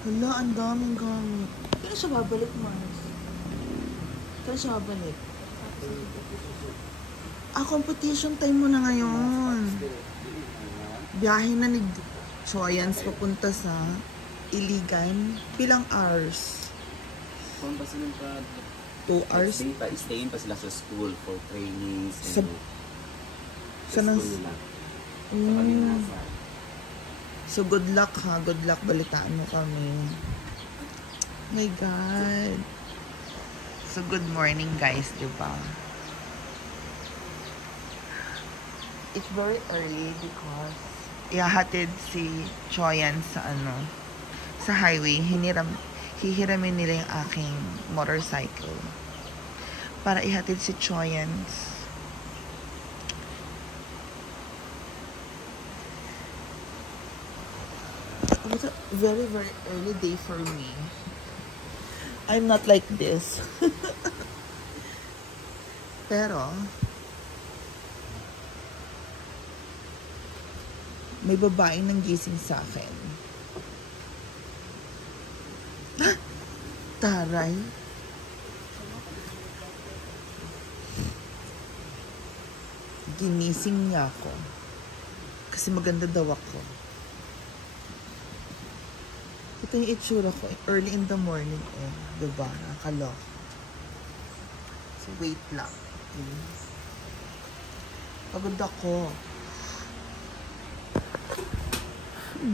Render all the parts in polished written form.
Hala, ang daming gamit. Kailan siya babalik, Mars? Kailan siya babalik? Competition time mo na ngayon. Biyahe na ni Choyans papunta sa Iligan. Pilang hours? Kung pa sila pa 2 hours? Stayin pa sila sa school for trainings Sa school nila. Sa kanila nasa. So good luck ha. Good luck. Balitaan mo kami. My God. So good morning guys, diba? It's very early because ihahatid si Choyan sa sa highway. Hihiramin nila yung aking motorcycle para ihatid si Choyan. It was a very, very early day for me. I'm not like this. Pero may babaeng nang gising sa akin. Taray. Ginising niya ako. Kasi maganda daw ako. Ito yung itsura ko. Early in the morning eh. Diba? Nakalok. So wait lang. Okay. Pagod ako.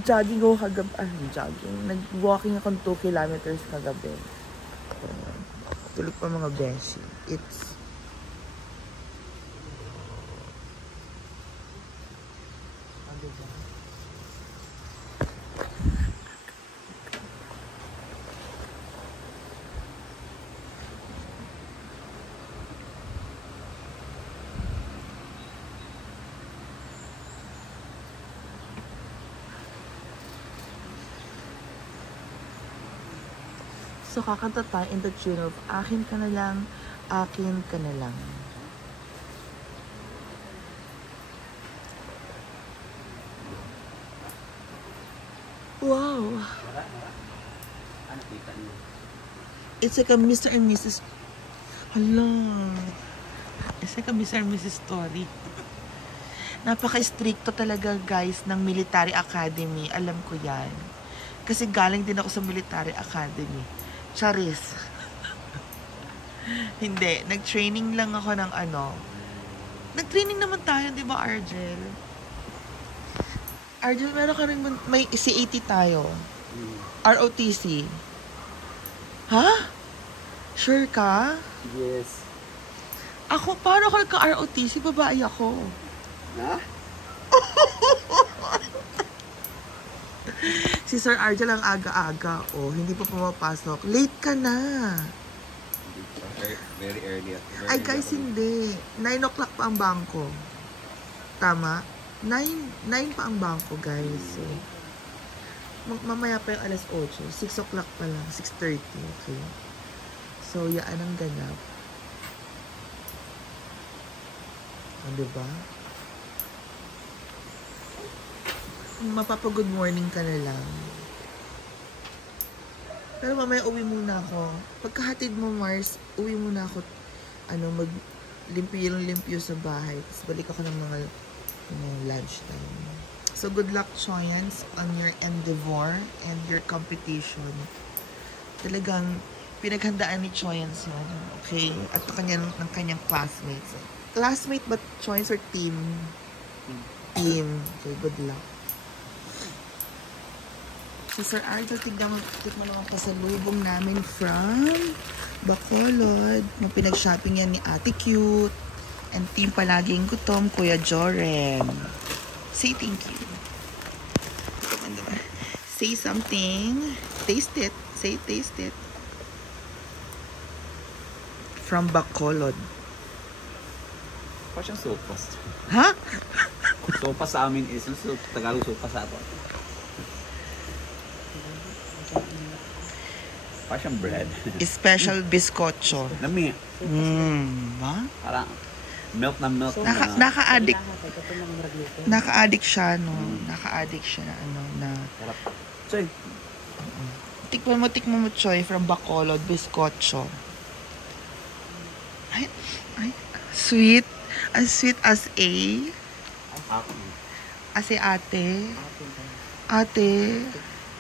Jogging ako kagabi. Jogging. Nag-walking akong 2 kilometers kagabi. Tulog pa mga beshi. It's So, kakanta tayo in the tune of Akin Ka Na Lang, Akin Ka Na Lang. Wow! It's like a Mr. and Mrs. Hala! It's like a Mr. and Mrs. story. Napaka-stricto talaga guys ng military academy. Alam ko yan. Kasi galing din ako sa military academy. Charis. Hindi. Nag-training lang ako ng Nag-training naman tayo, di ba, Argel? Argel, meron ka rin may CAT tayo. ROTC. Ha? Sure ka? Yes. Ako, paano ako nagka-ROTC? Babae ako. Ha? Si Sir Argel ang aga-aga. Hindi pa pumapasok. Late ka na. Very early. Ay guys, hindi. 9 o'clock pa ang bangko. Tama? 9 pa ang bangko, guys. So, mamaya pa yung alas 8. 6 o'clock pa lang. 6:30. Okay. So, yan ang ganap. Diba? Mapapa-good morning ka na lang. Pero mamaya uwi muna ako. Pagkahatid mo, Mars, uwi muna ako. Mag-limpyo sa bahay. Tapos balik ako ng mga lunchtime. So, good luck, Choyans, on your endeavor and your competition. Talagang pinaghandaan ni Choyans yun. Okay? At ng kanyang classmates. Classmate ba Choyans or team? Team. Okay, good luck. So, Sir Arthur, tignan mo naman pasalubong namin from Bacolod. Pinag-shopping yan ni Ate Cute. And team palaging gutom, Kuya Joren. Say thank you. Say something. Taste it. Say taste it. From Bacolod. Pa siyang sopas. Ha? Sopas sa amin is Tagalog sopas sa ato. Pa siyang bread. Special bizcocho. Nami. Ba? Parang milk na milk. Naka-addict. Naka-addict siya, no? Naka-addict siya na Choy. Tikman mo, Choy, from Bacolod, Bizcocho. Ay, sweet. As sweet as a... As a ate. Ate.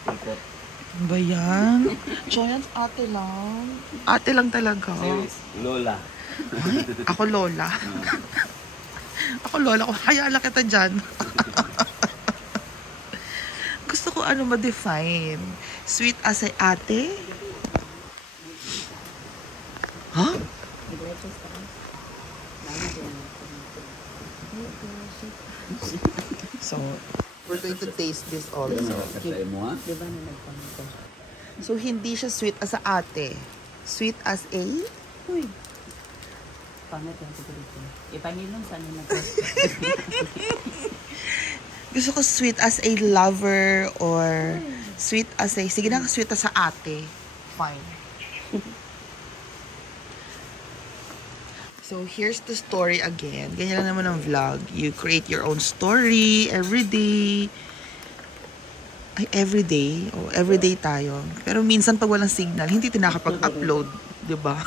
Ikot. Ano ba yan? Choy, ate lang. Ate lang talaga. Lola. Ay, ako lola. Ako lola ko. Hayaan lang kita dyan. Gusto ko ano ma-define. Sweet as a ate? Huh? So, we're going to taste this also. Katay mo, ha? So, hindi siya sweet as a ate. Sweet as a... Uy. Pangit yan siguro ito. Ipangilong sana na to. Gusto ko sweet as a lover or sweet as a... Sige na, sweet as a ate. Fine. So, here's the story again. Ganyan lang naman ang vlog. You create your own story every day. Ay, every day. Oh, every day tayo. Pero minsan pag walang signal, hindi tayo nakapag-upload. Diba?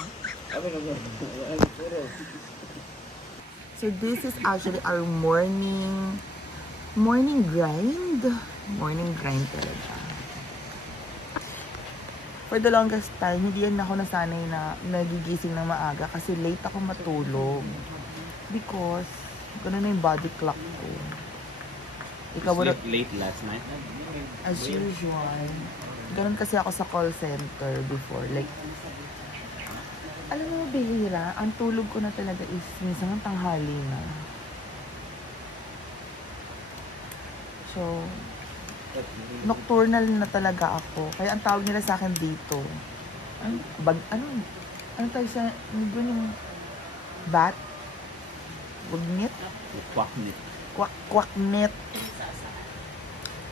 So, this is actually our morning grind. Morning grind talaga. For the longest time, hindi yan ako nasanay na nagigising ng maaga kasi late ako matulog. Because, ganun na yung body clock ko. Ikaw wala... Late last night? As usual. Ganun kasi ako sa call center before. Like, alam mo, bihira, ang tulog ko na talaga is minsan ang tanghali na. So, nocturnal na talaga ako. Kaya ang tawag nila sa akin dito, ano tayo sa, yung bat? Wagnit? Quacknet. Quacknet.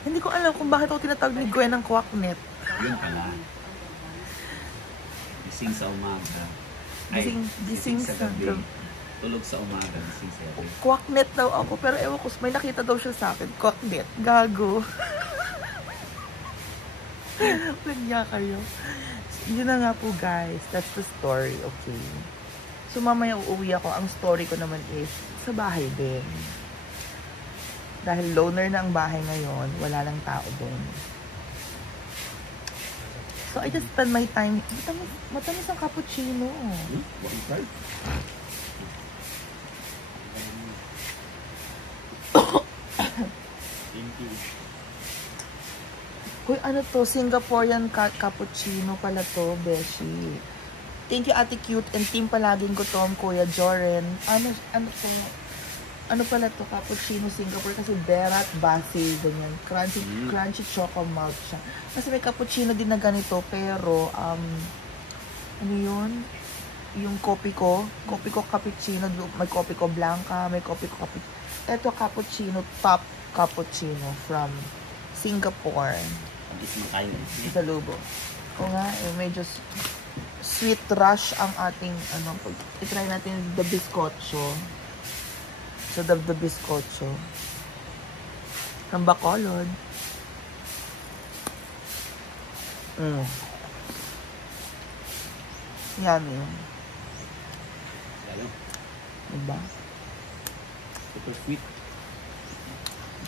Hindi ko alam kung bakit ako tinatawag ni Gwen ng quacknet. Yun pala. Gising sa umaga. Gising sa gabi. Tulog sa umaga, gising sa gabi. Quacknet daw ako, pero ewan ko, may nakita daw siya sa akin. Quacknet. Gago. Nagya kayo. Yun na nga po, guys. That's the story, okay? So, mamaya uuwi ako. Ang story ko naman is sa bahay din. Dahil loner na ang bahay ngayon, wala lang tao doon. So, I just spend my time. Matamis ang cappuccino. Uy, ano to? Singaporean cappuccino pala to, Beshi. Thank you, Ate Cute, and Team Palaging Gutom, Kuya Joren. Ano to? Ano pala to? Cappuccino Singapore kasi Berat Basi, ganyan. Crunchy choco malt siya. Kasi may cappuccino din na ganito, pero, ano yun? Yung kopi ko cappuccino, may kopi ko blanca, may kopi ko cappuccino. Ito, cappuccino, top cappuccino from Singapore. Sa Lubo. O nga, medyo sweet rush ang ating, i-try natin the bizcocho. So, the bizcocho. From Bacolod. Yummy. Diba? Super sweet.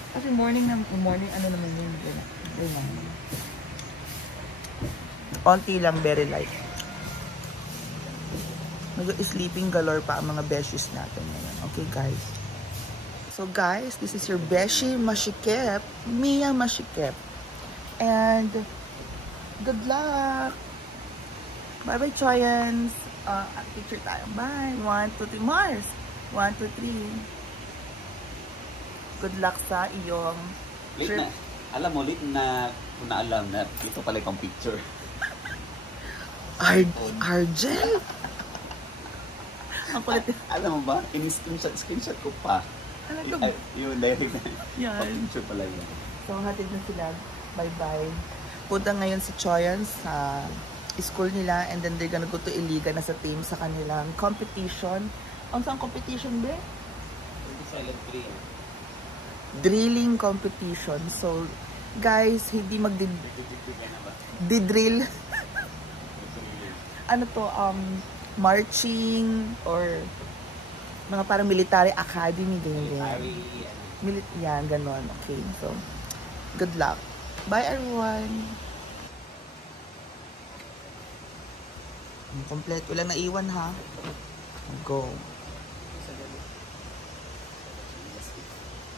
Kasi morning, ano naman yun. Onti lang, very light. Mag-sleeping galore pa ang mga beshies natin ngayon. Okay, guys. So, guys, this is your beshi Mashikep, Mia Mashikep. And, good luck! Bye-bye, Choyans! Picture tayo. Bye! 1, 2, 3, Mars! 1, 2, 3. Good luck sa iyong trip. Late na. Alam mo, late na kung naalam na ito pala yung picture. Argel? Ang kulit. Alam mo ba? Screenshot ko pa. Yung direct na. Yan. Picture pala yun. So, hatid na sila. Bye-bye. Punta ngayon si Choyan sa school nila and then they're gonna go to Iligan na sa team sa kanilang competition. Ang saan competition ba? Silent drill. Drilling competition. So, Guys, hindi Bibigyan na ba? didrill. Ano to, marching or mga parang military academy, ganyan. Yan, ganon. Okay, so, good luck. Bye, everyone. Complete. Walang naiwan, ha? Go.